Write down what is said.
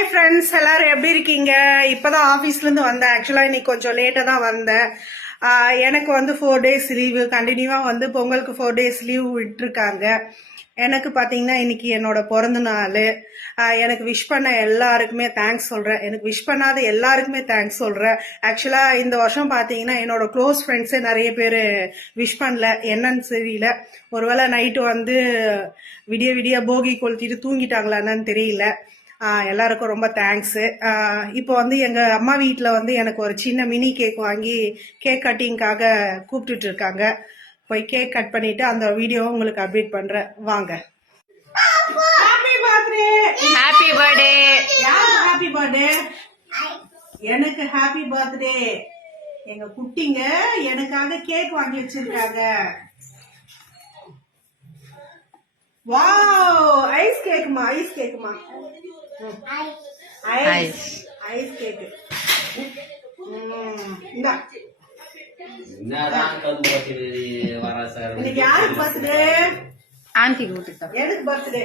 Hi friends, எல்லாரும் எப்படி இருக்கீங்க? இப்பதான் ஆபீஸ்ல இருந்து வந்தேன். ஆக்சுவலா இன்னைக்கு கொஞ்சம் லேட்டா தான் வந்தேன். எனக்கு வந்து 4 days லீவு கண்டினியூவா வந்து பொங்கலுக்கு 4 days லீவ் விட்டுருக்காங்க. எனக்கு பாத்தீங்கன்னா இன்னைக்கு என்னோட பிறந்த நாள். எனக்கு விஷ் பண்ண எல்லாருக்குமே தேங்க்ஸ் சொல்றேன். எனக்கு விஷ் பண்ணாத எல்லாருக்குமே தேங்க்ஸ் சொல்றேன். ஆக்சுவலா இந்த வருஷம் பாத்தீங்கன்னா என்னோட க்ளோஸ் ஃப்ரெண்ட்ஸே நிறைய பேர் விஷ் பண்ணல, என்னன்னு தெரியல. ஒருவேளை நைட்டு வந்து விடிய விடிய போகி கொளுத்திட்டு தூங்கிட்டாங்களா என்னன்னு தெரியல. எல்லாருக்கும் ரொம்ப தேங்க்ஸு. இப்போ வந்து எங்கள் அம்மா வீட்டில் வந்து எனக்கு ஒரு சின்ன மினி கேக் வாங்கி கேக் கட்டிங்காக கூப்பிட்டுட்டு இருக்காங்க. போய் கேக் கட் பண்ணிட்டு அந்த வீடியோவை உங்களுக்கு அப்டேட் பண்ணுறேன், வாங்க. Happy birthday. Happy birthday. யாருக்கு ஹாப்பி பர்த்டே? எனக்கு ஹாப்பி பர்த்டே. எங்க குட்டிங்க எனக்காக கேக் வாங்கி வச்சிருக்காங்க. வாவ், ஐஸ் கேக்குமா, ஐஸ் கேக்குமா, ஐஸ் ஐஸ் கேக்கு. இன்னைக்கு யாருக்கு பர்த்டே? ஆன்ட்டிக்கு விட்டுட்டா. எனக்கு பர்த்டே.